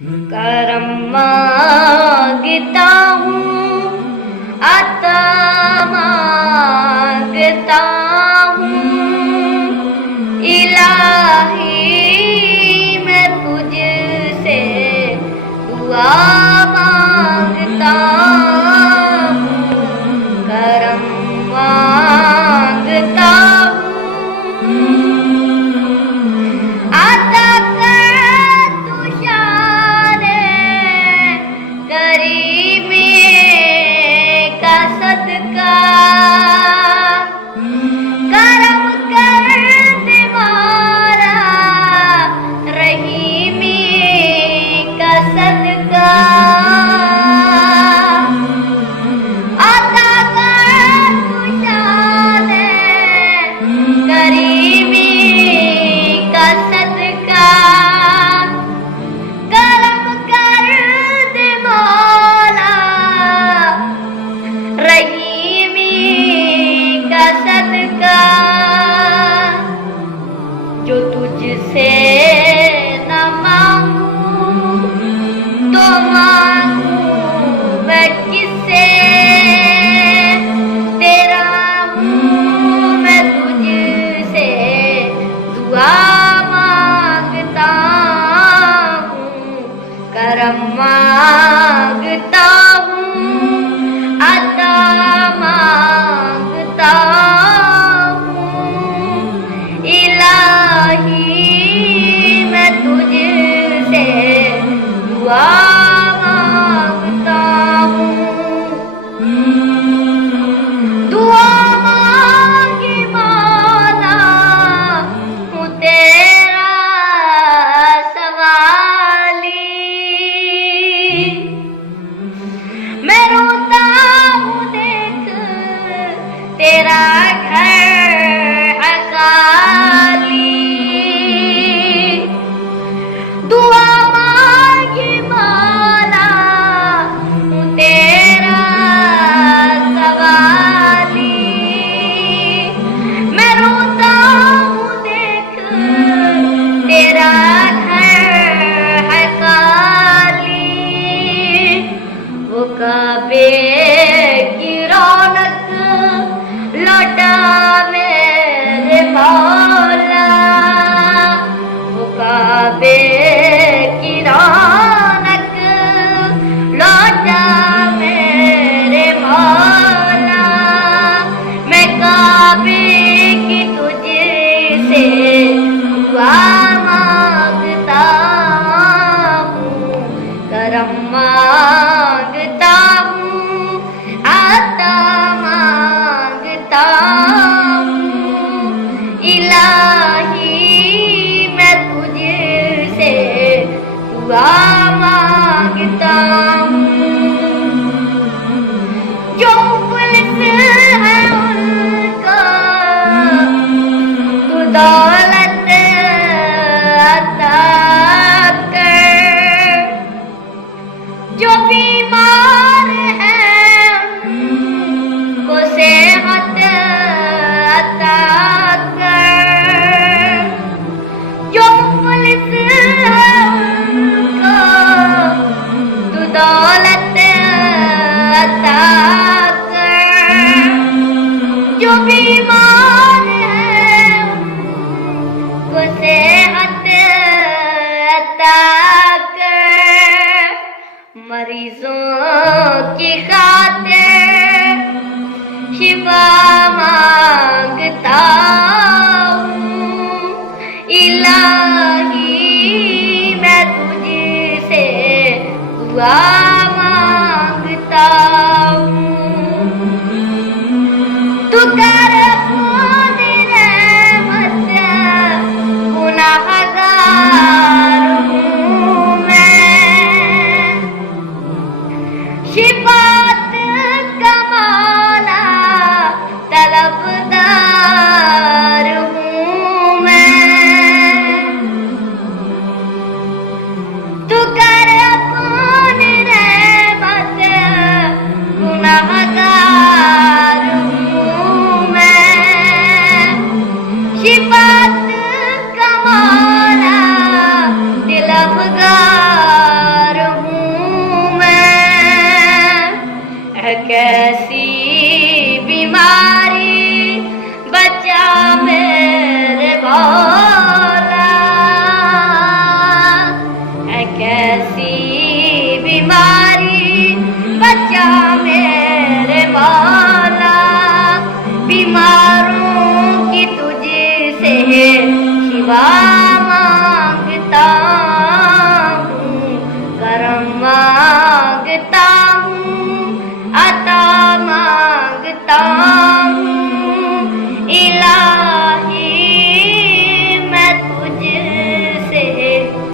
करम मांगता हूँ, आता मांगता हूँ, इलाही मैं तुझसे दुआ मांगता हूँ, करम मांगता हूँ। आता कर तू शाने करीमी का सदका, करम कर दे मारा रहीमी का सदका। आता कर तू शाने करीमी का सदका, करम कर दे मौला रहीमी का सदका। जो तुझसे न मांगूं तो मांगूं मैं किससे, तेरा हूँ मैं तुझसे दुआ मांगता हूँ, करम मांगता हूँ, अता मांगता हूँ, इलाही मैं तुझसे दुआ मांगता हूँ। दुआ मांगी मौला हूँ तेरा सवाली, मैं रोता हूँ देख तेरा घर है खाली। दुआ मांगी मौला हूँ तेरा सवाली, मैं रोता हूँ देख तेरा घर है खाली। वो काबे की रौनक लौटा मेरे मौला, वो काबे की रौनक लौटा मेरे मौला। मैं काबे की तुझसे दुआ मांगता हूँ, करम मांगता हूँ, आता मांगता हूँ, इलाही मैं तुझसे दुआ मांगता हूँ। जो मुफलिस है उनको तू दौलत अता कर, जो बीमार है उनको सेहत अता कर, जो मुफलिस है उनको तू दौलत अता कर, जो बीमार है उनको सेहत अता कर। मरीजों की खातिर शिफा मांगता हूँ, इलाही मैं तुझसे दुआ